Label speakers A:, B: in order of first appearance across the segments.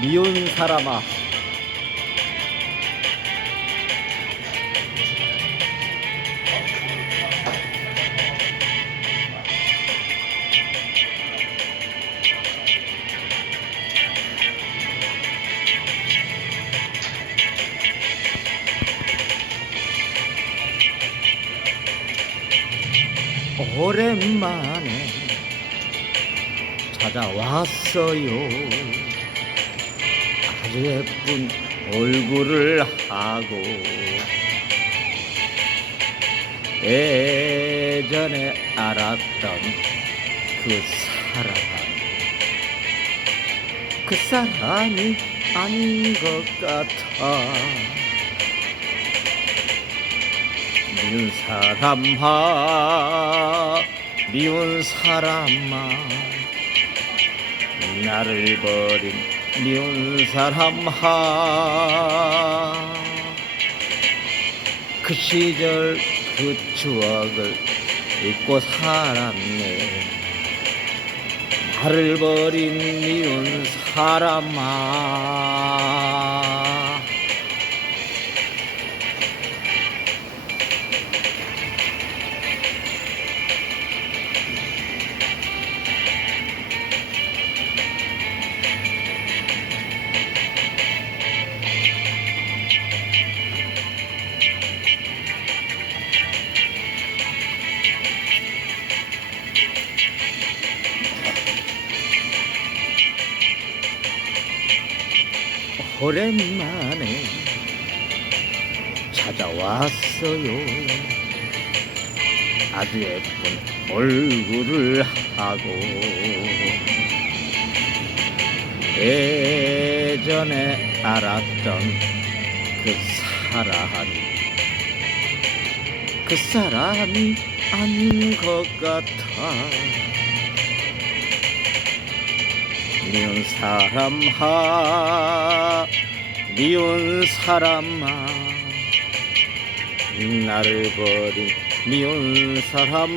A: 미운 사람아. 오랜만에 찾아왔어요 예쁜 얼굴을 하고 예전에 알았던 그 사람 그 사람이 아닌 것 같아. 미운 사람아 미운 사람아 나를 버린 미운 사람아 그 시절 그 추억을 잊고 살았네. 나를 버린 미운 사람아 오랜만에 찾아왔어요. 아주 예쁜 얼굴을 하고 예전에 알았던 그 사람 그 사람이 아닌 것 같아 미운 사람아 미운 사람아 나를 버린 미운 사람아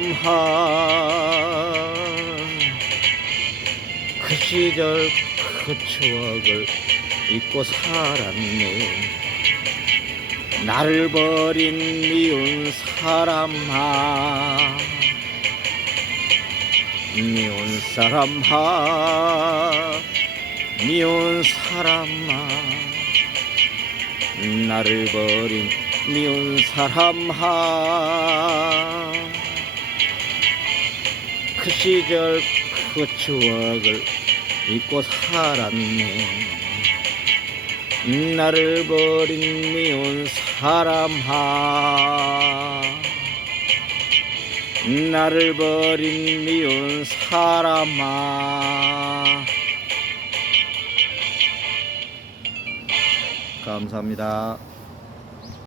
A: 그 시절 그 추억을 잊고 살았네. 나를 버린 미운 사람아 미운 사람아 미운 사람아. 나를 버린 미운 사람아. 그 시절 그 추억을 잊고 살았네. 나를 버린 미운 사람아 나를 버린 미운 사람아 감사합니다.